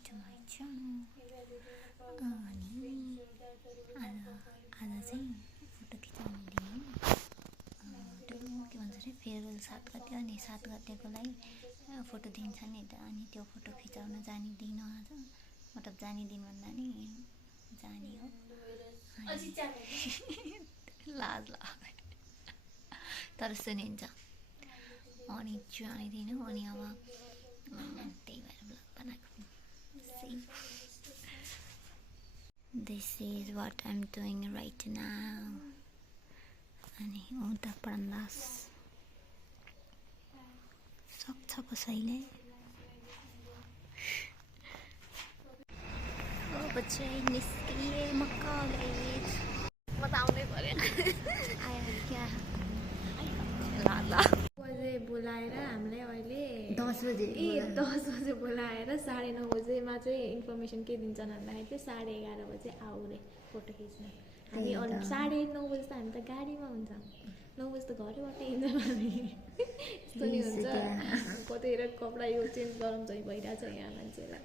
back to my channel. अनि आज चाहिँ फोटो खिचाउने दिन त्यो के भन्छ अरे फेयरवेल 7 गते अनि 7 गतेको लागि फोटो दिन्छ नि त अनि त्यो फोटो खिचाउन जाने दिन आज मतलब जाने दिन भन्दा नि जाने हो लाज लाग्यो तर सुनिन्छ अनि जाने दिन हो अनि अब त्यही भएर ब्लग बनाएको This is what I'm doing right now. अनि उता पढ्दास सक्छ कसैले अब चाहिँ निस्किए म कलेज म त आउनै पर्यो आयो क्या ल बजे बोलाएर हामीलाई अहिले 10 बजे 10 बजे बोलाएर 9:30 बजेमा चाहिँ इन्फर्मेसन के दिन्छन् भन्दाखेरि चाहिँ 11:30 बजे आऊ रे फोटो खिच्न हामी 9:30 बजे त हामी त गाडीमा हुन्छ 9 बजे त घरैबाट हिँड्छौँ हामी यस्तो नि हुन्छ कतैतिर कपडा यो चेन्ज गरौँ चाहिँ भइरहेछ यहाँ मान्छेलाई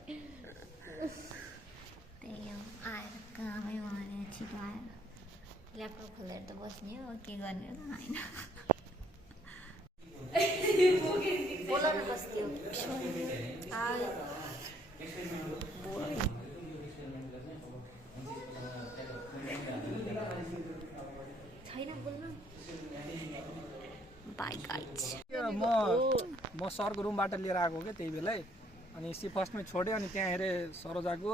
त्यही हो आएर कामै भने छिटो आएर ल्यापटप खोलेर त बस्ने हो के गर्ने त होइन बोलाउन बस्थ्यो छैन बोल्नु बाई गाइज म सरको रुमबाट लिएर आएको के त्यही बेलै अनि सी फर्स्टमै छोड्यो अनि त्यहाँ हेरेँ सरोजाको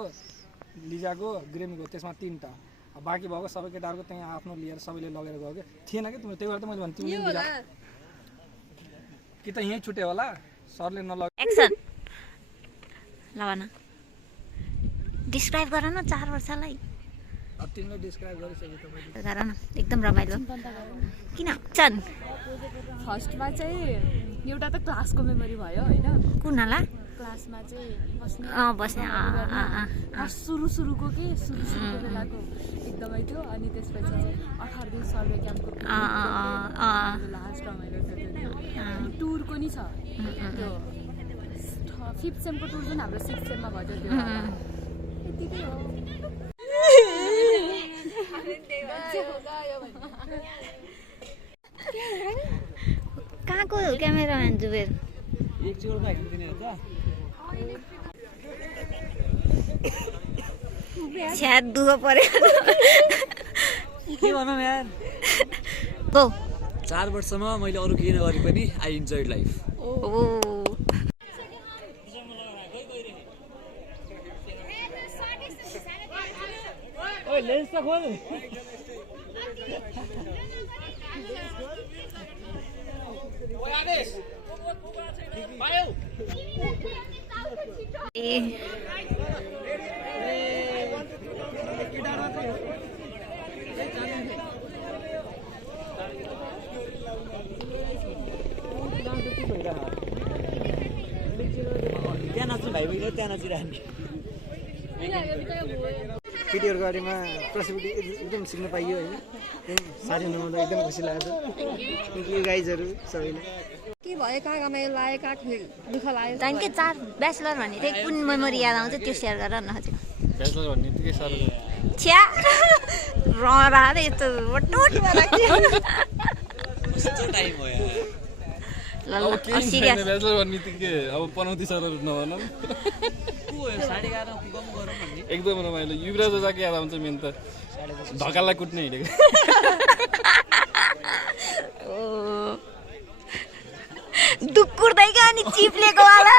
लिजाको ग्रेमीको त्यसमा 3टा बाँकी भएको सबै केटाहरूको त्यहाँ आफ्नो लिएर सबैले लगेर गयो कि थिएन कि तिम्रो त्यही भएर त मैले भने तिमीले कि त यहीँ छुट्यो होला सरले नलग एक्सन ल भन डिस्क्राइब गर न 4 वर्षलाई अब तिमीले डिस्क्राइब गरिसक्यो मैले गर न एकदम रमाइलो किन चन फर्स्टमा चाहिँ एउटा त क्लासको मेमोरी भयो होइन कुन होला क्लासमा चाहिँ बस्ने बस्ने सुरुको बेलाको एकदमै थियो अनि त्यसपछि चाहिँ 18 दिन सर्वे क्याम्पको लास्ट रमाइलो थियो अनि टुरको नि छ त्यो 5th सेमको टुर जुन हाम्रो 6th सेममा भयो त्यो यतिकै हो कहाँको क्यामेराम्यान जुबेर छ्याद दुःख पर्यो के भनौँ यार गो 4 वर्षमा मैले अरू केही नगरे पनि आई इन्जोयड लाइफ लेन्स त खोल त्यहाँ नाच्नु भाइ बहिनी त्यहाँ नाचिरहने केटीहरूको गाडीमा प्रसिबिलिटी एकदम सिक्न पाइयो होइन साथी नहुँदा एकदम खुसी लाग्छ थ्याङ्क यू गाइजहरू सबैले के भयो कहाँ रमाइलो लाग्यो कहाँ दुःख लाग्यो त्यहाँदेखि के 4 ब्याचलर भन्ने चाहिँ कुन मेमोरी याद आउँछ त्यो सेयर गर न हजुर ब्याचलर भन्ने बित्तिकै सर छ्या ररा रे यस्तो टोटमा राख्थ्यो कस्तो टाइम हो यार ल सिरियस ब्याचलर भन्ने बित्तिकै अब पनौती सरहरू नभनौँ को हो 11:30 पुगम गरौँ भन्ने एकदम रमाइलो युवराज ओझाको याद आउँछ मेन त ढकाललाई कुट्ने हिँडेको दुक्कुर्दैका अनि चिप्लेको वाला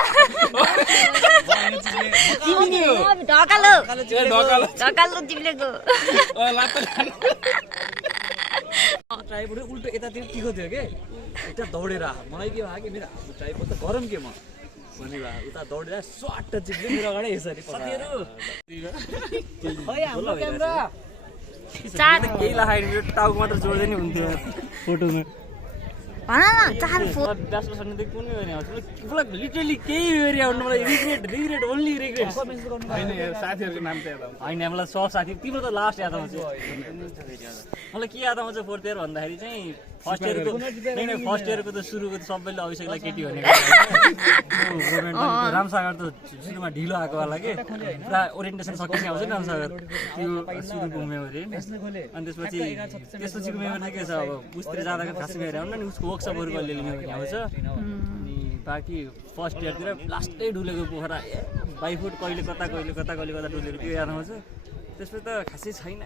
ढकालो ढकालो चिप्लेको ट्राइपोड उल्टो यतातिर टिको थियो के उता दौडेर मलाई के भयो कि मेरो ट्राइपोड त गरम के म भन्ने भयो उता दौडेर स्वाट चिप्ले मेरो अगाडि यसरी साथीहरू हाम्रो क्यामेरा केही लगाएर मेरो टाउको मात्र जोड्दै नि हुन्थ्यो फोटोमा भन न 4 फोटो ब्याचलर सर्ने त कुनै भने मलाई लिटरली केही मेमोरी आउनु मलाई रिग्रेट ओन्ली रिग्रेट होइन साथीहरूको नाम त याद आउँछ होइन मलाई सब साथी तिम्रो त लास्ट याद आउँछ मलाई के याद आउँछ 4th इयर भन्दाखेरि चाहिँ फर्स्ट इयरको त सुरुको त सबैले अभिषेकलाई केटी भनेको रामसागर त सुरुमा ढिलो आएको होला कि पुरा ओरिएन्टेसन सकिने आउँछ नि रामसागर त्यो सुरुको मेमोरी अनि त्यसपछिको मेमोरी के छ अब उसतिर जाँदाखेरि खासै मेमोरी आउनु नि उसको वर्कसपहरूको अलिअलि मेमोरी आउँछ अनि बाँकी फर्स्ट इयरतिर लास्टै डुलेको पोखरा बाइफुट कहिले कता डुलेको त्यो याद आउँछ त्यसपछि त खासै छैन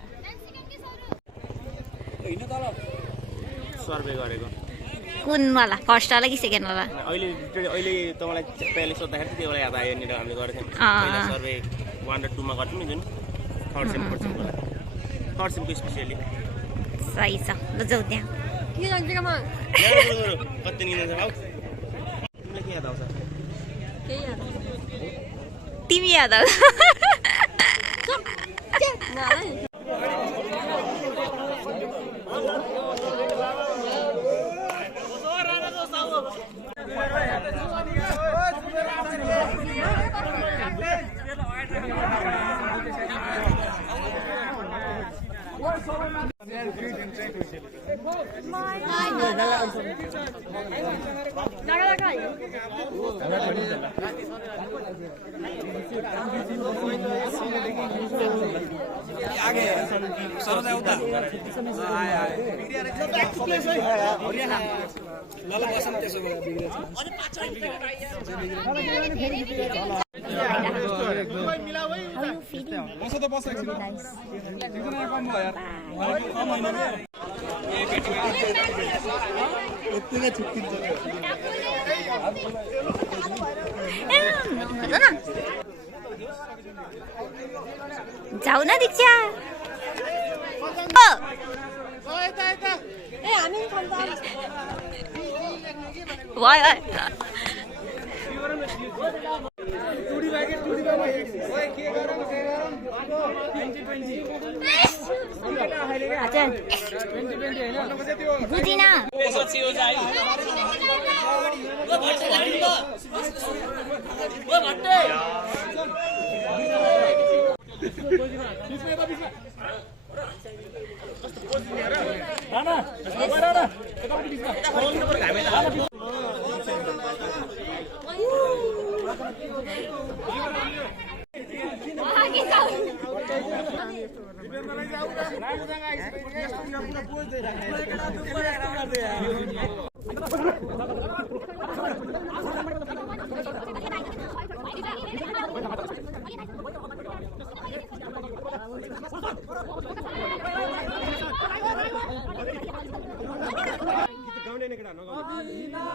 सर्वे गरेको कुनवाला फर्स्टवाला कि सेकेन्डवाला अहिले तपाईँलाई पहिले सोद्धाखेरि त्यो बेला याद आयो नि हामीले गरेको थियौँ सर्वे 1 र 2 मा गर्थ्यौँ नि जुन थर्ड सेमको स्पेसियली सही छ ल जाऊ त्यहाँ कति निन्छ भाउ तिमीलाई के याद आउँछ तिमी याद आउँछ आगे सरोजा उता ल बसौँ त्यसो जाऊ न दीक्षा बुझिन Lisa 1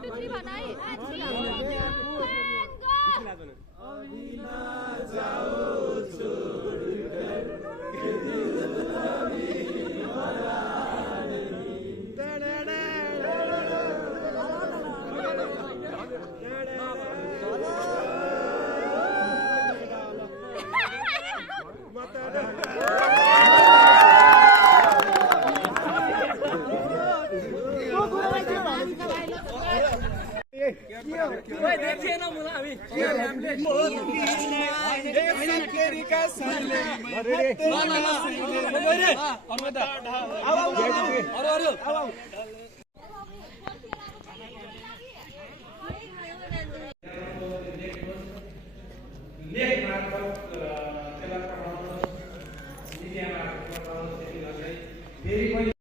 2 3 बनाई नेक मार्फत